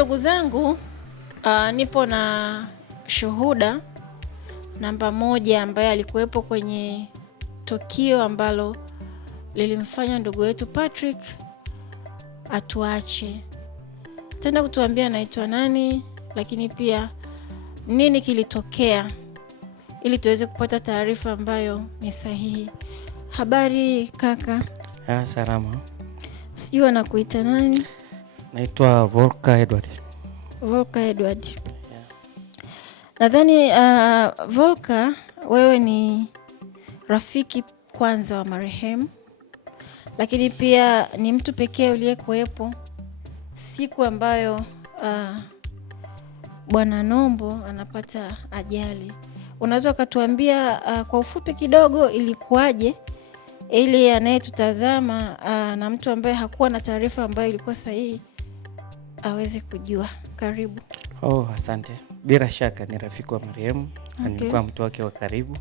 ndugu zangu, nipo na shuhuda namba 1 ambaye alikuwepo kwenye tukio ambalo lilimfanya ndugu wetu Patrick atuache. Tenda kutuambia anaitwa nani, lakini pia nini kilitokea, ili tuweze kupata taarifa ambayo ni sahihi. Habari kaka? Salama. Sijui anakuita nani? Naitwa Volker Edward. Volker Edward. Yeah. Nadhani Volker, wewe ni rafiki kwanza wa marehemu, lakini pia ni mtu pekee uliyekuwepo siku ambayo Bwana Nombo anapata ajali. Unaweza ukatuambia kwa ufupi kidogo ilikuwaje, ili anayetutazama na mtu ambaye hakuwa na taarifa ambayo ilikuwa sahihi aweze kujua. Karibu. Asante. Bila shaka ni rafiki wa marehemu. Okay. Nilikuwa mtu wake wa karibu.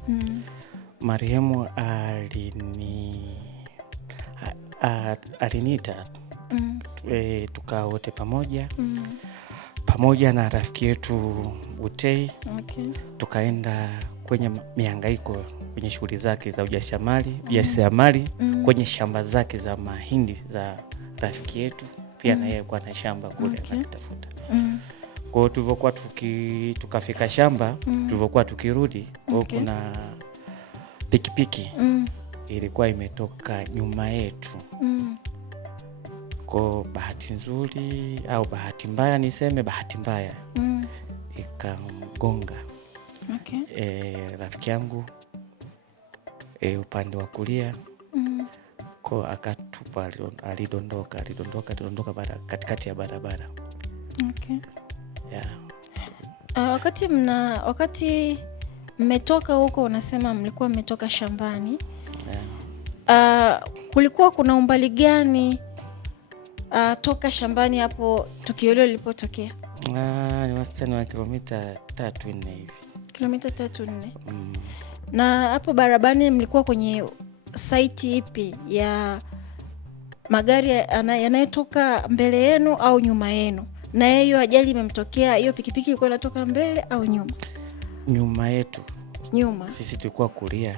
Marehemu aliniita tukaa wote pamoja. Pamoja na rafiki yetu Butei. Okay. Tukaenda kwenye mihangaiko, kwenye shughuli zake za ujasiriamali, kwenye shamba zake za mahindi za rafiki yetu. Pia na yeye alikuwa na shamba kule anatafuta. Kwa hiyo tulivyokuwa tukafika shamba, tulivyokuwa tukirudi, kuna pikipiki ilikuwa imetoka nyuma yetu. Kwa bahati nzuri au bahati mbaya, niseme bahati mbaya, ikamgonga rafiki yangu upande wa kulia. Kwa akatupa, alidondoka katikati ya barabara. Okay. Yeah. Wakati mmetoka huko, unasema mlikuwa mmetoka shambani. Yeah. Kulikuwa kuna umbali gani toka shambani hapo tukio hilo lilipotokea? Ni wastani wa kilomita 3-4 hivi. Kilomita 3-4. Na hapo barabarani mlikuwa kwenye site ipi ya magari yanayotoka mbele yenu au nyuma yenu? Na hiyo ajali imemtokea, hiyo pikipiki ilikuwa inatoka mbele au nyuma? Nyuma yetu. Nyuma. Sisi tulikuwa kulia.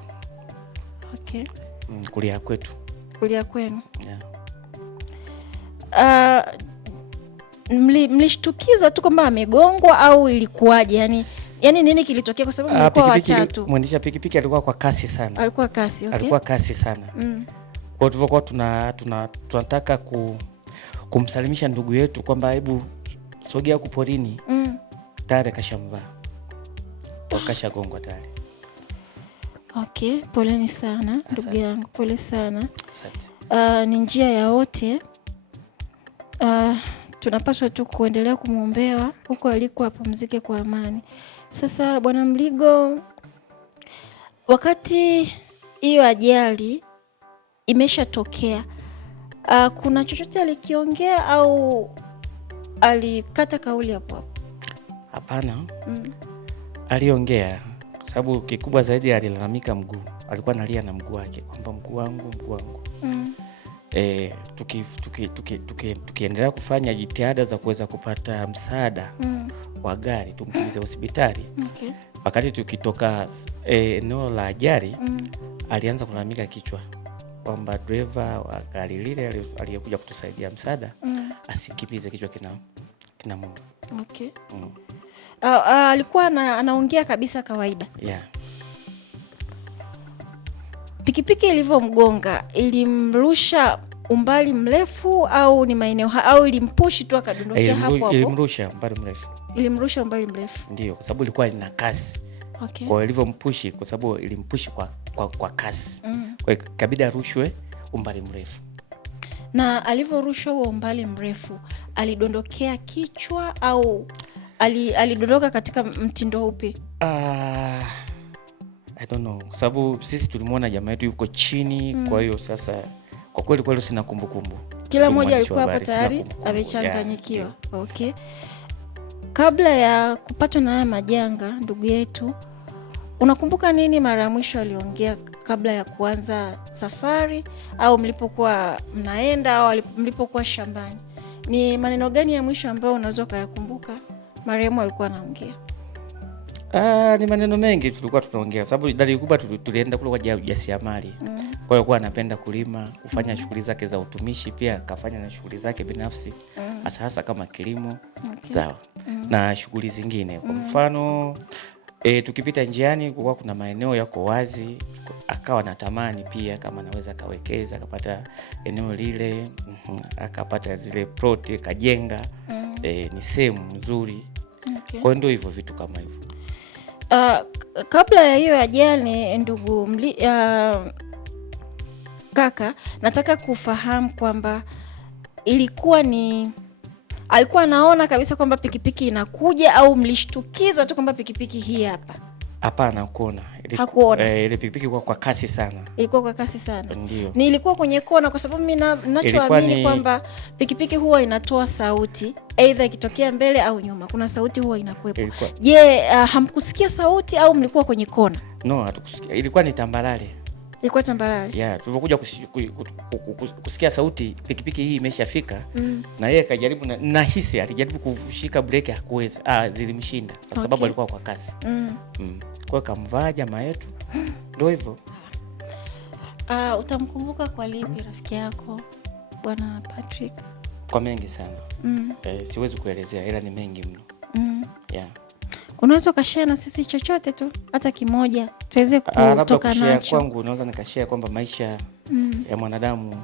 Okay. Kulia kwetu. Kulia kwenu. Yeah. Mlishtukiza tu kwamba amegongwa au ilikuwaje? Yaani nini kilitokea, kwa sababu mlikuwa watatu? Mwendesha pikipiki alikuwa kwa kasi sana. Alikuwa kasi, okay. Alikuwa kasi sana. Kwa tulivyokuwa tunataka kumsalimisha ndugu yetu kwamba hebu sogea huko porini. Tayari kashamvaa. Wakashagongwa tayari. Okay, poleni sana ndugu yangu, pole sana. Asante. Ni njia ya wote. Tunapaswa tu kuendelea kumuombea huko aliko, apumzike kwa amani. Sasa Bwana Mligo, wakati hiyo ajali imeshatokea, kuna chochote alikiongea au alikata kauli hapo hapo? Hapana. Aliongea, kwa sababu kikubwa zaidi alilalamika mguu. Alikuwa analia na mguu wake kwamba mguu wangu. Tukiendelea kufanya jitihada za kuweza kupata msaada wa gari tumkimbize hospitali. Okay. Wakati tukitoka eneo la ajali, alianza kulalamika kichwa kwamba driver wa gari lile aliyekuja kutusaidia msaada asikimbize, kichwa kinamuuma. Okay. Alikuwa anaongea kabisa kawaida. Yeah. Pikipiki ilivyomgonga ilimrusha umbali mrefu au ni maeneo au ilimpushi tu akadondokea hapo hapo? Ilimrusha umbali mrefu. Ilimrusha umbali mrefu. Ndio, kwa sababu ilikuwa ina kasi. Okay. Kwa ilivyompushi, kwa sababu ilimpushi kwa kasi. Kwa hiyo kabidi arushwe umbali mrefu. Na alivyorushwa huo umbali mrefu, alidondokea kichwa au alidondoka katika mtindo upi? I don't know, kwa sababu sisi tulimwona jamaa yetu yuko chini. Kwa hiyo sasa kwa kweli sina kumbukumbu. Kila mmoja alikuwa hapa tayari amechanganyikiwa. Yeah. Okay. Kabla ya kupatwa na haya majanga, ndugu yetu, unakumbuka nini mara ya mwisho aliongea kabla ya kuanza safari, au mlipokuwa mnaenda, au mlipokuwa shambani? Ni maneno gani ya mwisho ambayo unaweza kuyakumbuka marehemu alikuwa anaongea? Ni maneno mengi tulikuwa tunaongea, sababu dalili kubwa tulienda kule kwa ujasiriamali. Kwa hiyo anapenda kulima, kufanya shughuli zake za utumishi, pia akafanya na shughuli zake binafsi, hasa kama kilimo. Sawa. Na shughuli zingine. Kwa mfano tukipita njiani kulikuwa kuna maeneo yako wazi, akawa natamani pia kama anaweza kawekeza, akapata eneo lile, akapata zile plot, kajenga. Ni sehemu nzuri. Kwa hiyo ndio hivyo vitu kama hivyo. Kabla ya hiyo ajali, ndugu kaka, nataka kufahamu kwamba ilikuwa ni alikuwa anaona kabisa kwamba pikipiki inakuja, au mlishtukizwa tu kwamba pikipiki hii hapa? Hapana, kuona. Hakuona. Ile pikipiki kwa kasi sana. Ilikuwa kwa kasi sana. Ndio. Ni ilikuwa kwenye kona, kwa sababu mimi ninachoamini kwamba pikipiki huwa inatoa sauti, aidha ikitokea mbele au nyuma. Kuna sauti huwa inakuwepo. Je, hamkusikia sauti au mlikuwa kwenye kona? No, hatukusikia. Ilikuwa ni tambarare. Ilikuwa tambarare. Yeah, tulipokuja kusikia sauti pikipiki hii imeshafika, na yeye kajaribu, nahisi alijaribu kushika breki, hakuweza. Zilimshinda kwa sababu alikuwa kwa kasi. Kwa hiyo kamvaa jamaa yetu. Ndio hivyo. Utamkumbuka kwa lipi rafiki yako Bwana Patrick? Kwa mengi sana. Siwezi kuelezea, ila ni mengi mno. Yeah. Unaweza ukashare na sisi chochote tu, hata kimoja tuweze kutoka nacho? Kwangu naweza nikashare kwamba maisha ya mwanadamu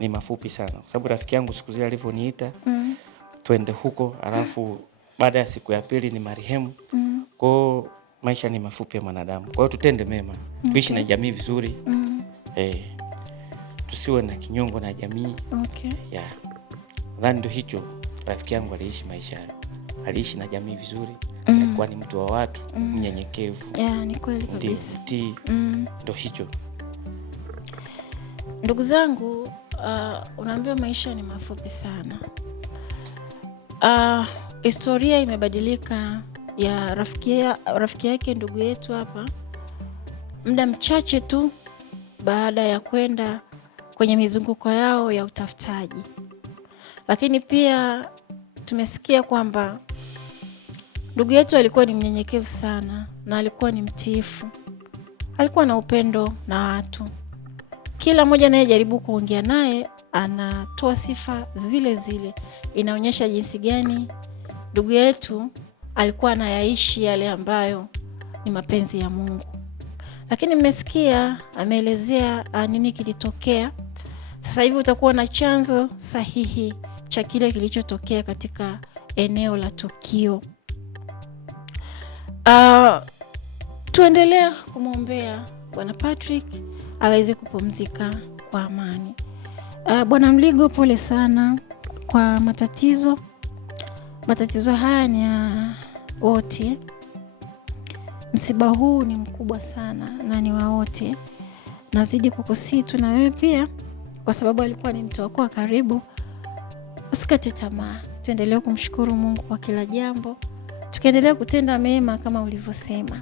ni mafupi sana, kwa sababu rafiki yangu siku zile alivyoniita twende huko, alafu baada ya siku ya pili ni marehemu. Kwa hiyo maisha ni mafupi ya mwanadamu. Kwa hiyo tutende mema, tuishi na jamii vizuri. Tusiwe na kinyongo na jamii. Yeah. Nadhani ndio hicho rafiki yangu aliishi maisha, aliishi na jamii vizuri. Alikuwa ni mtu wa watu, mnyenyekevu. Ni kweli kabisa. Ndio hicho. Ndugu zangu, unaambiwa maisha ni mafupi sana. Historia imebadilika ya rafiki yake ndugu yetu hapa, muda mchache tu baada ya kwenda kwenye mizunguko yao ya utafutaji. Lakini pia tumesikia kwamba ndugu yetu alikuwa ni mnyenyekevu sana, na alikuwa ni mtiifu. Alikuwa na upendo na watu. Kila mmoja anayejaribu kuongea naye anatoa sifa zile zile. Inaonyesha jinsi gani ndugu yetu alikuwa anayaishi yale ambayo ni mapenzi ya Mungu. Lakini mmesikia ameelezea nini kilitokea. Sasa hivi utakuwa na chanzo sahihi cha kile kilichotokea katika eneo la tukio. Tuendelee kumwombea Bwana Patrick aweze kupumzika kwa amani. Bwana Mligo, pole sana kwa matatizo. Matatizo haya ni ya wote. Msiba huu ni mkubwa sana na ni wa wote. Nazidi kukusitu na wewe pia, kwa sababu alikuwa ni mtu wako wa karibu. Usikate tamaa. Tuendelee kumshukuru Mungu kwa kila jambo. Tukiendelea kutenda mema kama ulivyosema.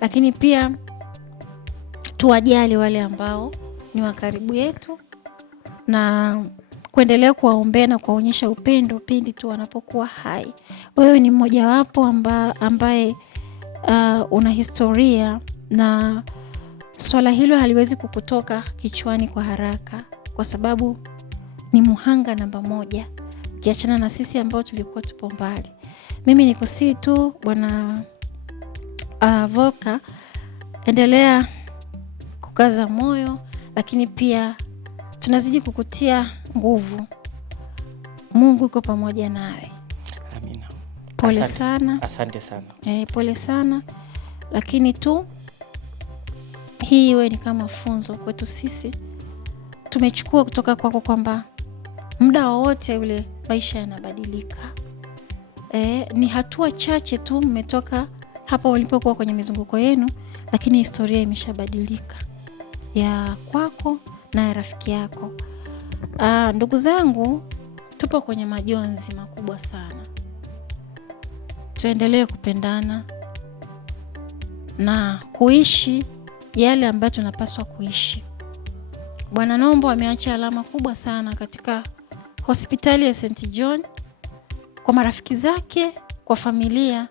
Lakini pia tuwajali wale ambao ni wa karibu yetu, na kuendelea kuwaombea na kuwaonyesha upendo pindi tu wanapokuwa hai. Wewe ni mmoja wapo ambaye una historia, na swala hilo haliwezi kukutoka kichwani kwa haraka, kwa sababu ni muhanga namba moja, ukiachana na sisi ambao tulikuwa tupo mbali. Mimi nikusii tu Bwana Voka, endelea kukaza moyo, lakini pia tunazidi kukutia nguvu. Mungu yuko pamoja nawe. Amina. Pole sana. Asante sana. Pole sana, lakini tu hii iwe ni kama funzo kwetu sisi. Tumechukua kutoka kwako kwamba muda wowote ule maisha yanabadilika. Ni hatua chache tu mmetoka hapa ulipokuwa kwenye mizunguko yenu, lakini historia imeshabadilika ya kwako na ya rafiki yako. Ndugu zangu, tupo kwenye majonzi makubwa sana. Tuendelee kupendana na kuishi yale ambayo tunapaswa kuishi. Bwana Nombo ameacha alama kubwa sana katika hospitali ya St. John, kwa marafiki zake, kwa familia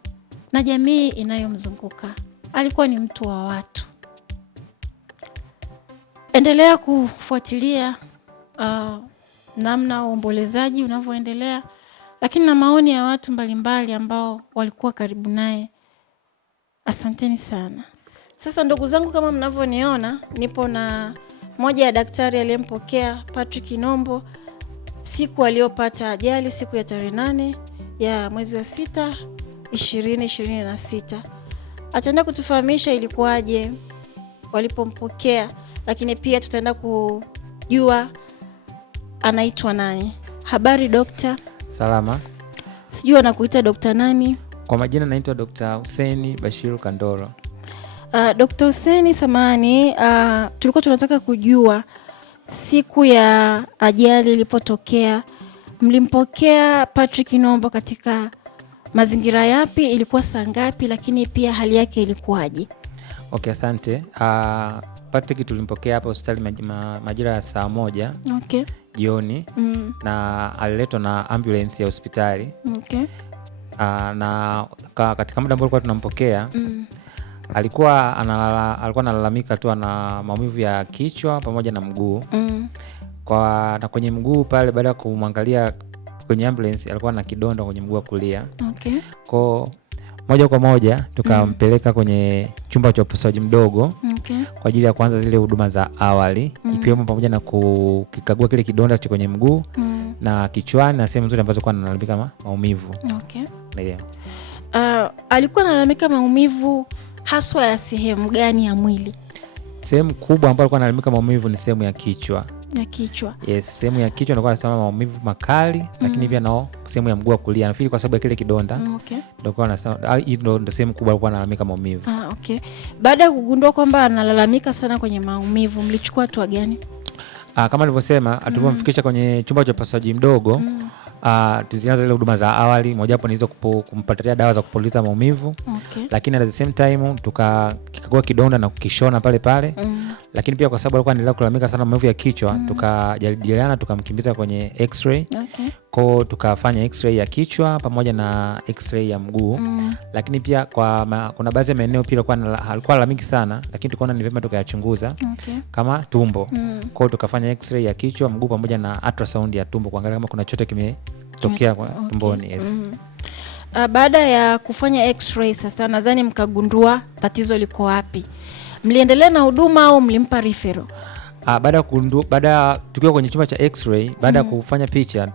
na jamii inayomzunguka. Alikuwa ni mtu wa watu. Endelea kufuatilia namna uombolezaji unavyoendelea, lakini na maoni ya watu mbalimbali ambao walikuwa karibu naye. Asanteni sana. Sasa ndugu zangu, kama mnavyoniona, nipo na moja ya daktari aliyempokea Patrick Inombo siku aliyopata ajali, siku ya tarehe 8 ya mwezi wa 6 2026. Ataenda kutufahamisha ilikuwaje walipompokea, lakini pia tutaenda kujua anaitwa nani. Habari dokta? Salama. Sijui anakuita dokta nani? Kwa majina naitwa Dr. Hussein Bashiru Kandoro. Dr. Hussein, samahani, tulikuwa tunataka kujua siku ya ajali ilipotokea, mlimpokea Patrick Inombo katika mazingira yapi, ilikuwa saa ngapi, lakini pia hali yake ilikuwaje? Okay, asante. Patrick tulimpokea hapa hospitali majira ya saa 1 okay, jioni. Na aliletwa na ambulance ya hospitali. Okay. Na katika muda ambao tulikuwa tunampokea alikuwa analalamika tu, ana maumivu ya kichwa pamoja na mguu. Na kwenye mguu pale, baada ya kumwangalia kwenye ambulance, alikuwa na kidonda kwenye mguu wa kulia. Okay. Kwa moja kwa moja tukampeleka kwenye chumba cha upasuaji mdogo. Okay. Kwa ajili ya kuanza zile huduma za awali, ikiwemo pamoja na kukagua kile kidonda cha kwenye mguu na kichwani na sehemu nzuri ambazo kwa analalamika maumivu. Okay. Yeah. Alikuwa analalamika maumivu haswa ya sehemu gani ya mwili? Sehemu kubwa ambayo alikuwa analalamika maumivu ni sehemu ya kichwa. Ya kichwa. Yes, sehemu ya kichwa alikuwa anasema maumivu makali, lakini pia nao sehemu ya mguu wa kulia. Nafikiri kwa sababu ya kile kidonda. Okay. Ndio kwa anasema hiyo ndio sehemu kubwa alikuwa analalamika maumivu. Okay. Baada ya kugundua kwamba analalamika sana kwenye maumivu, mlichukua hatua gani? Kama nilivyosema, tulipomfikisha kwenye chumba cha upasuaji mdogo, tuzianza zile huduma za awali. Moja wapo ni hizo kumpatia dawa za kupuliza maumivu. Okay. Lakini at the same time tukakagua kidonda na kukishona pale pale. Lakini pia kwa sababu alikuwa anaendelea kulalamika sana maumivu ya kichwa, tukajadiliana tukamkimbiza kwenye x-ray. Okay. Kwa tukafanya x-ray ya kichwa pamoja na x-ray ya mguu. Lakini pia kuna baadhi ya maeneo pia alikuwa analalamika sana, lakini tukaona ni vyema tukayachunguza. Okay. Kama tumbo. Kwa tukafanya x-ray ya kichwa, mguu pamoja na ultrasound ya tumbo kuangalia kama kuna chochote kimetokea tumboni. Yes. Baada ya kufanya x-ray sasa, nadhani mkagundua tatizo liko wapi. Mliendelea na huduma au mlimpa referral? Baada tukiwa kwenye chumba cha x-ray, baada ya kufanya picha,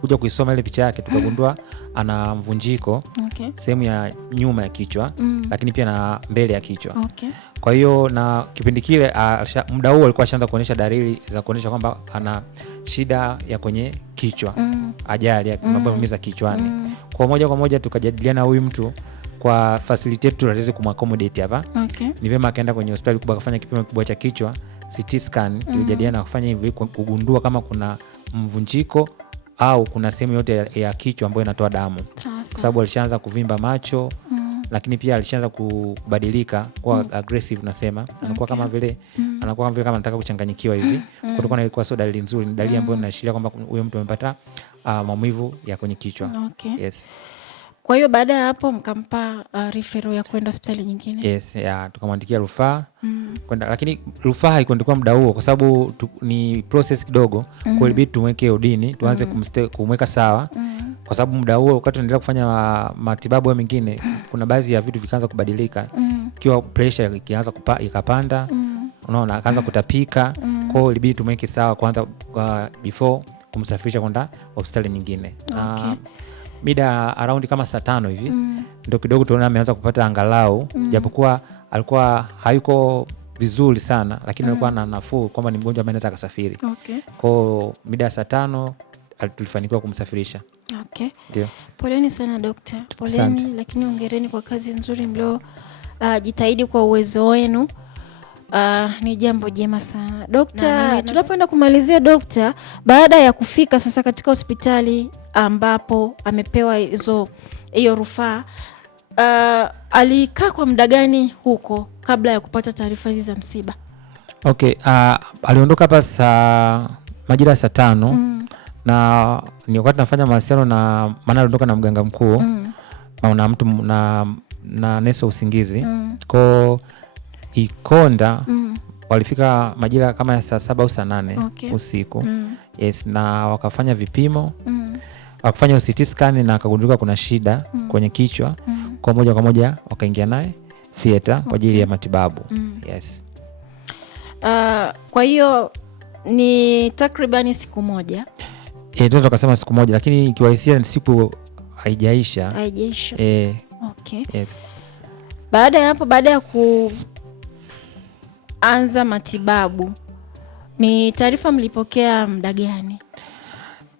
kuja kuisoma ile picha yake, tukagundua ana mvunjiko. Okay. Sehemu ya nyuma ya kichwa, lakini pia na mbele ya kichwa. Okay. Kwa hiyo na kipindi kile muda huo alikuwa ashaanza kuonyesha dalili za kuonyesha kwamba ana shida ya kwenye kichwa. Ajali ya maumivu kichwani. Kwa moja tukajadiliana huyu mtu kwa facility yetu tuweze kumaccommodate hapa. Okay. Ni vyema akaenda kwenye hospitali kubwa akafanya kipimo kikubwa cha kichwa, CT scan. Tulijadiliana kufanya hivi kugundua kama kuna mvunjiko au kuna sehemu yote ya kichwa ambayo inatoa damu. Kwa sababu alishaanza kuvimba macho. Lakini pia alishaanza kubadilika kwa aggressive, nasema anakuwa kama vile kama anataka kuchanganyikiwa hivi. Kutokana ilikuwa sio dalili nzuri, ni dalili ambayo inaashiria kwamba huyo mtu amepata maumivu ya kwenye kichwa. Okay. Yes. Kwa hiyo baada ya hapo mkampa referral ya kwenda hospitali nyingine? Yes, tukamwandikia rufaa kwenda, lakini rufaa haikuandikwa muda huo kwa sababu ni process kidogo. Kwa hiyo ilibidi tumweke udini, tuanze kumweka sawa. Kwa sababu muda huo wakati tunaendelea kufanya matibabu mengine, kuna baadhi ya vitu vikaanza kubadilika. Kiwa pressure ikianza ikapanda, unaona, akaanza kutapika. Kwa hiyo ilibidi tumweke sawa kwanza before kumsafirisha kwenda hospitali nyingine. Okay. Mida around kama saa 5 hivi ndio kidogo tunaona ameanza kupata angalau, japokuwa alikuwa hayuko vizuri sana, lakini alikuwa na nafuu kwamba ni mgonjwa ambaye anaweza kusafiri. Okay. Kwa mida saa 5 tulifanikiwa kumsafirisha. Okay. Ndio. Poleni sana dokta. Poleni, lakini hongereni kwa kazi nzuri mlio jitahidi kwa uwezo wenu. Ni jambo jema sana. Dokta, tunapoenda kumalizia dokta, baada ya kufika sasa katika hospitali ambapo amepewa hiyo rufaa, alikaa kwa muda gani huko kabla ya kupata taarifa hizi za msiba? Okay, aliondoka hapa majira saa 5. na ni wakati nafanya mahusiano na maana aliondoka na mganga mkuu na mtu na Neso usingizi kwa Ikonda walifika majira kama ya saa 7 au saa 8 usiku. Yes, na wakafanya vipimo wakafanya CT scan na akagundulika kuna shida kwenye kichwa. Kwa moja wakaingia naye theater kwa ajili ya matibabu. Yes. Kwa hiyo ni takribani siku moja. Tunaweza kusema siku moja, lakini kiuhalisia siku haijaisha. Okay. Yes. Baada ya hapo, baada ya kuanza matibabu, ni taarifa mlipokea muda gani?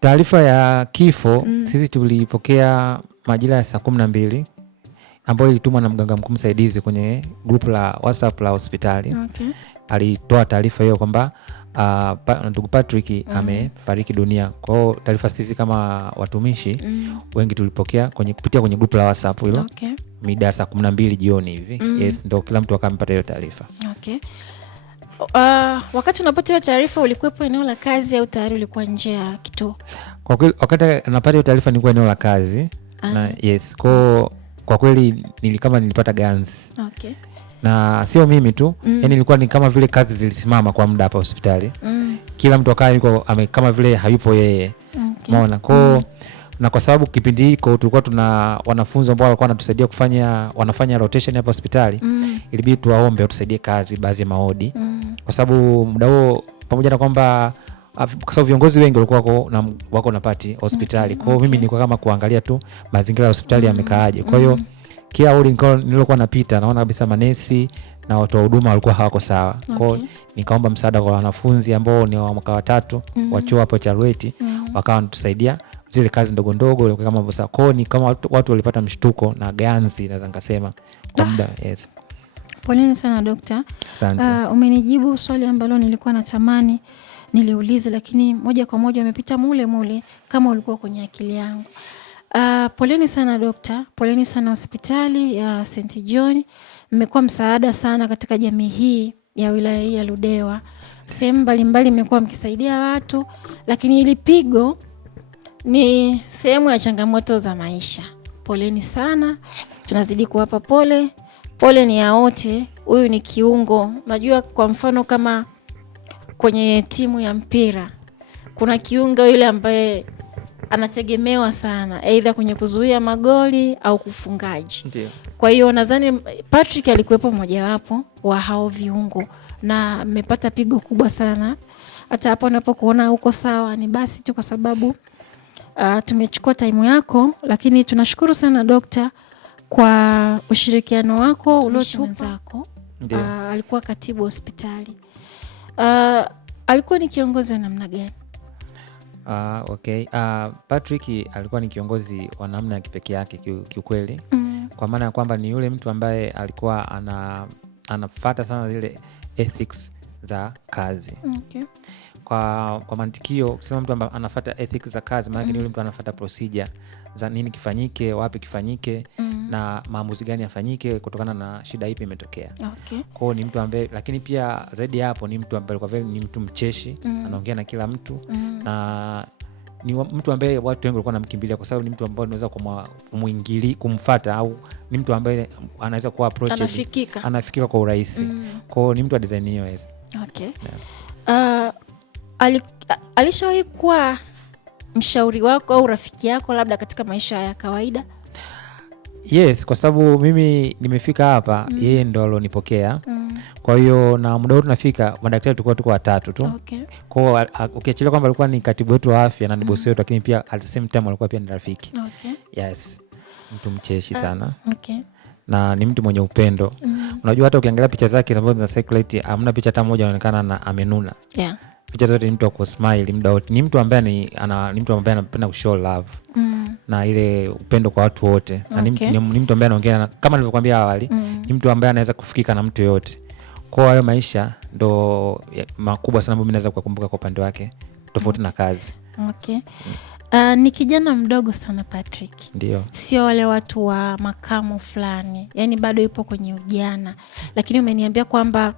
Taarifa ya kifo sisi tulipokea majira ya saa 12 ambayo ilitumwa na mganga mkuu msaidizi kwenye group la WhatsApp la hospitali. Okay. Alitoa taarifa hiyo kwamba ndugu Patrick amefariki dunia. Kwa hiyo taarifa sisi kama watumishi wengi tulipokea kupitia kwenye group la WhatsApp hilo. Okay. Mida saa 12 jioni hivi. Yes, ndio kila mtu akampata hiyo taarifa. Okay. Wakati unapata hiyo taarifa ulikuwepo eneo la kazi au tayari ulikuwa nje ya kituo? Kwa kweli wakati napata hiyo taarifa nilikuwa eneo la kazi. Na yes, kwa kweli nilipata ganzi. Okay. Na sio mimi tu, yani nilikuwa ni kama vile kazi zilisimama kwa muda hapa hospitali. Kila mtu akawa kama vile hayupo yeye. Umeona? Na kwa sababu kipindi hiko tulikuwa tuna wanafunzi ambao walikuwa wanatusaidia wanafanya rotation hapa hospitali. Ilibidi tuwaombe watusaidie kazi baadhi ya maodi. Kwa sababu muda huo pamoja na kwamba kwa sababu viongozi wengi walikuwa wako na party hospitali. Kwa hiyo mimi nilikuwa kama kuangalia tu mazingira ya hospitali yamekaaje. Kwa hiyo kila wodi nilikuwa napita naona kabisa manesi na watu wa huduma walikuwa hawako sawa. Kwa hiyo nikaomba msaada kwa wanafunzi ambao ni wa mwaka wa 3 wa chuo hapo cha Lweti, wakawa wanatusaidia zile kazi ndogo ndogo kama hapo sawa. Kwa hiyo ni kama watu walipata mshtuko na ganzi naweza nikasema kwa muda. Yes. Poleni sana dokta. Umenijibu swali ambalo nilikuwa natamani niliulize, lakini moja kwa moja umepita mule kama ulikuwa kwenye akili yangu. Poleni sana dokta, poleni sana hospitali ya St. John. Mmekuwa msaada sana katika jamii hii ya wilaya hii ya Ludewa. Sehemu mbalimbali mmekuwa mkisaidia watu, lakini hili pigo ni sehemu ya changamoto za maisha. Poleni sana, tunazidi kuwapa pole. Pole ni ya wote. Huyu ni kiungo. Unajua, kwa mfano kama kwenye timu ya mpira kuna kiungo yule ambaye anategemewa sana aidha kwenye kuzuia magoli au kufungaji. Ndiyo. Kwa hiyo nadhani Patrick alikuwepo mojawapo wa hao viungo na mmepata pigo kubwa sana. Hata hapo unapokuona uko sawa ni basi tu kwa sababu tumechukua time yako, lakini tunashukuru sana dokta kwa ushirikiano wako uliotupa. Alikuwa katibu hospitali. Alikuwa ni kiongozi wa namna gani? Okay. Patrick alikuwa ni kiongozi wa namna ya kipekee yake kiukweli. Kwa maana ya kwamba ni yule mtu ambaye alikuwa anafuata sana zile ethics za kazi. Okay. Kwa mantikio kusema mtu ambaye anafuata ethics za kazi maana ni yule mtu anafuata procedure za nini kifanyike, wapi kifanyike, na maamuzi gani yafanyike kutokana na shida ipi imetokea. Okay. Kwa hiyo ni mtu ambaye, lakini pia zaidi hapo ni mtu ambaye kwa vile ni mtu mcheshi, anaongea na kila mtu, na ni mtu ambaye watu wengi walikuwa wanamkimbilia kwa sababu ni mtu ambaye unaweza kumfuata au ni mtu ambaye anaweza kuwa approach, anafikika kwa urahisi. Kwa hiyo ni mtu wa design hiyo. Yes. Okay. Yeah. Alishawahi kuwa mshauri wako au rafiki yako labda katika maisha ya kawaida? Yes, kwa sababu mimi nimefika hapa, yeye ndo alonipokea. Kwa hiyo na muda wote nafika madaktari tulikuwa tuko 3 tu. Okay. Kwa hiyo ukiachilia kwamba alikuwa ni katibu wetu wa afya na ni bosi wetu, lakini pia at the same time alikuwa pia ni rafiki. Okay. Yes. Mtu mcheshi sana. Okay. Na ni mtu mwenye upendo. Unajua hata ukiangalia picha zake ambazo za circulate, hamna picha hata moja inaonekana na amenuna. Yeah. Picha zote ni mtu wa smile muda wote. Ni mtu ambaye ni mtu ambaye anapenda kushow love. Na ile upendo kwa watu wote. Na ni mtu ambaye anaongea kama nilivyokuambia awali, ni mtu ambaye anaweza kufikika na mtu yote. Kwa hiyo maisha ndo makubwa sana ambayo mimi naweza kukumbuka kwa upande wake tofauti na kazi. Okay. Ni kijana mdogo sana Patrick. Ndio. Sio wale watu wa makamo fulani. Yaani bado yupo kwenye ujana. Lakini umeniambia kwamba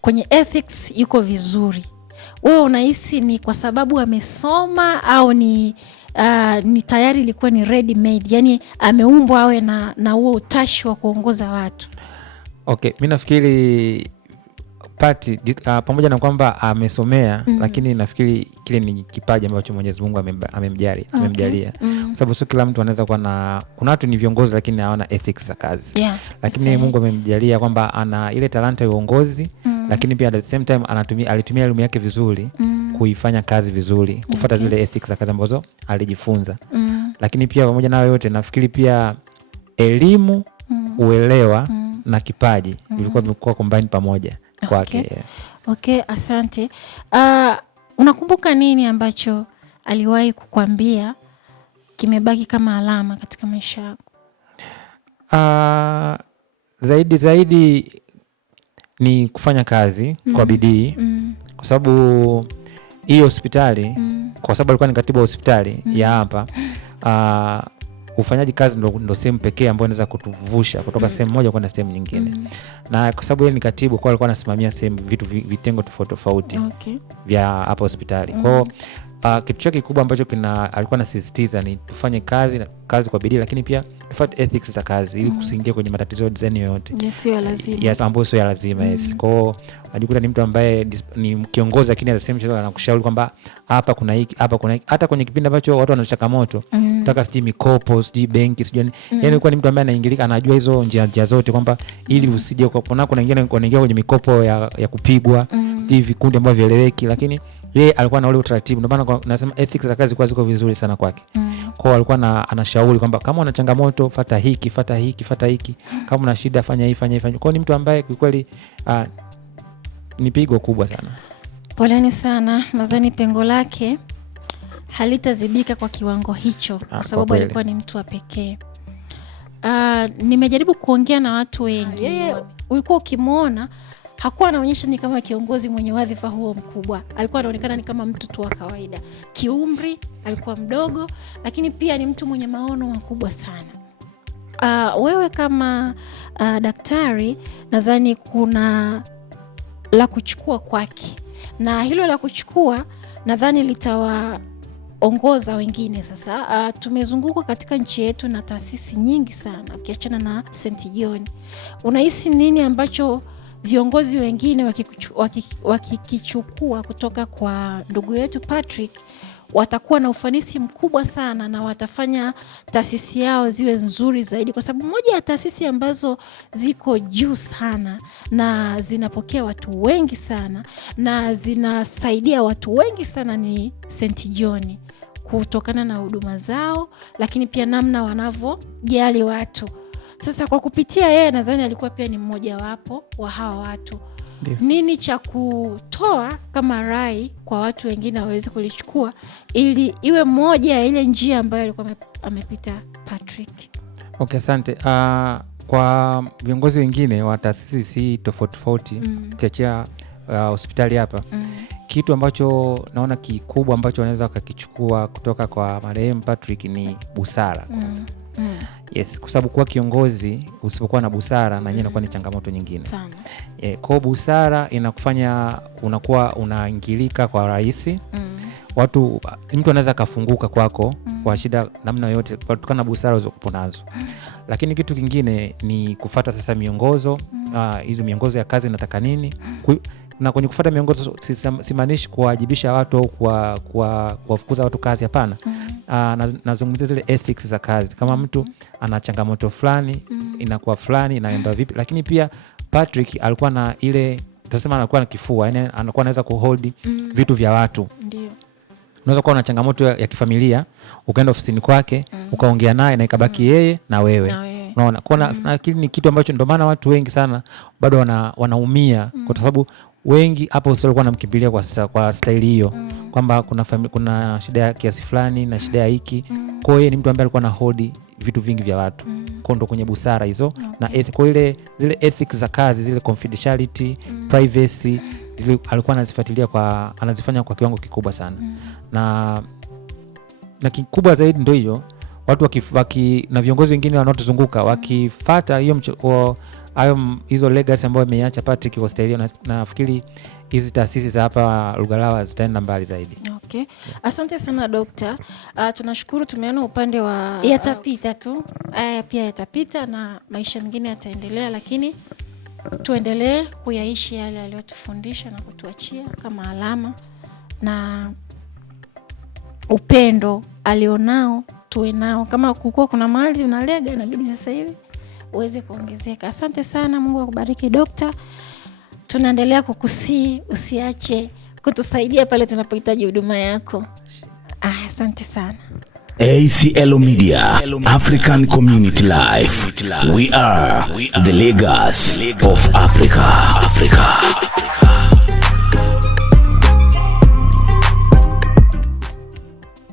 kwenye ethics yuko vizuri. wewe unahisi ni kwa sababu amesoma au ni tayari ilikuwa ni ready made, yani ameumbwa awe na huo utashi wa kuongoza watu? Okay, mimi nafikiri pamoja na kwamba amesomea lakini nafikiri kile ni kipaji ambacho Mwenyezi Mungu amemjalia. Kwa sababu sio kila mtu anaweza kuwa kuna watu ni viongozi lakini hawana ethics za kazi. Lakini Mungu amemjalia kwamba ana ile talanta ya uongozi, lakini pia at the same time alitumia elimu yake vizuri kuifanya kazi vizuri, kufuata zile ethics za kazi ambazo alijifunza. Lakini pia pamoja na yote nafikiri pia elimu, uelewa na kipaji vilikuwa vimekuwa combine pamoja kwake. Okay, asante. Unakumbuka nini ambacho aliwahi kukwambia kimebaki kama alama katika maisha yako? Zaidi ni kufanya kazi kwa bidii, kwa sababu hii hospitali, kwa sababu alikuwa ni katibu wa hospitali ya hapa, ufanyaji kazi ndo sehemu pekee ambayo inaweza kutuvusha kutoka sehemu moja kwenda sehemu nyingine. Na kwa sababu yeye ni katibu, kwa alikuwa anasimamia sehemu vitengo tofauti vya hapa hospitali. Kwa kitu chake kikubwa ambacho alikuwa anasisitiza ni tufanye kazi kwa bidii, lakini pia tufuate ethics za kazi ili kusiingia kwenye matatizo ya design yoyote. Sio lazima. Ambayo sio lazima. Kwa ajikuta ni mtu ambaye ni kiongozi, lakini anasema anakushauri kwamba hapa kuna hiki, hapa kuna hiki. Hata kwenye kipindi ambacho watu wana changamoto, nataka siji mikopo, siji benki, siji yani alikuwa ni mtu ambaye anaingilika, anajua hizo njia zote kwamba ili usije kuna wengine wanaingia kwenye mikopo ya kupigwa, hivi vikundi ambavyo vieleweki, lakini yeye alikuwa na ule utaratibu. Ndio maana nasema ethics za kazi kwa ziko vizuri sana kwake. Kwa alikuwa anashauri kwamba kama una changamoto fuata hiki. Kama una shida fanya hii. Kwa ni mtu ambaye kwa kweli ni pigo kubwa sana. Poleni sana. Nadhani pengo lake halitazibika kwa kiwango hicho kwa sababu alikuwa ni mtu wa pekee. Nimejaribu kuongea na watu wengi. Yeye ulikuwa ukimwona hakuwa anaonyesha ni kama kiongozi mwenye wadhifa huo mkubwa. Alikuwa anaonekana ni kama mtu tu wa kawaida. Kiumri alikuwa mdogo, lakini pia ni mtu mwenye maono makubwa sana. Wewe kama daktari, nadhani kuna la kuchukua kwake, na hilo la kuchukua nadhani litawaongoza wengine. Sasa tumezungukwa katika nchi yetu na taasisi nyingi sana, ukiachana na St. John. Unahisi nini ambacho viongozi wengine wakikichukua kutoka kwa ndugu yetu Patrick watakuwa na ufanisi mkubwa sana na watafanya taasisi yao ziwe nzuri zaidi? Kwa sababu moja ya taasisi ambazo ziko juu sana na zinapokea watu wengi sana na zinasaidia watu wengi sana ni St. John, kutokana na huduma zao, lakini pia namna wanavyojali watu. Sasa kwa kupitia yeye, nadhani alikuwa pia ni mmoja wapo wa hawa watu. Nini cha kutoa kama rai kwa watu wengine waweze kulichukua ili iwe moja ya ile njia ambayo alikuwa amepita Patrick? Okay, asante. Kwa viongozi wengine wa taasisi si tofauti ukiachia hospitali hapa, kitu ambacho naona kikubwa ambacho wanaweza wakakichukua kutoka kwa marehemu Patrick ni busara kwanza. Yes, kwa sababu kuwa kiongozi usipokuwa na busara na yeye inakuwa ni changamoto nyingine sana. Kwa busara inakufanya unakuwa unaingilika kwa rahisi. Mtu anaweza kafunguka kwako kwa shida namna yoyote kutokana na busara ulizokuwa nazo. Lakini kitu kingine ni kufuata sasa miongozo. Hizo miongozo ya kazi inataka nini? Na kwenye kufuata miongozo simaanishi kuwajibisha watu au kuwafukuza watu kazi, hapana. Nazungumzia zile ethics za kazi. Kama mtu ana changamoto fulani, inakuwa fulani, inaenda vipi. Lakini pia Patrick alikuwa na ile, tunasema anakuwa na kifua, yani anakuwa anaweza kuhold vitu vya watu. Ndio. Unaweza kuwa na changamoto ya kifamilia, ukaenda ofisini kwake, ukaongea naye na ikabaki yeye na wewe. Unaona? Kwa akili ni kitu ambacho ndio maana watu wengi sana bado wanaumia kwa sababu wengi hapo walikuwa wanamkimbilia kwa staili hiyo kwamba kuna shida ya kiasi fulani na shida ya hiki. Kwa hiyo ni mtu ambaye alikuwa na hold vitu vingi vya watu. Kwa ndo kwenye busara hizo na kwa zile ethics za kazi, zile confidentiality, privacy, zile alikuwa anazifanya kwa kiwango kikubwa sana. Na kikubwa zaidi ndio hiyo, watu na viongozi wengine wanaotuzunguka wakifuata hiyo hizo legacy ambayo imeacha Patrick Costello, nafikiri hizi taasisi za hapa Lugalawa zitaenda mbali zaidi. Okay. Asante sana Dokta. Tunashukuru, tumeona upande wa yatapita tu. Pia yatapita na maisha mengine yataendelea, lakini tuendelee kuyaishi yale aliyotufundisha na kutuachia kama alama, na upendo alionao tuwe nao. Kama kukua kuna mahali unalega, inabidi sasa hivi uweze kuongezeka. Asante sana, Mungu akubariki Dokta. Tunaendelea kukusii usiache kutusaidia pale tunapohitaji huduma yako. Asante sana. ACL Media, African Community Life. We are the legacy of Africa.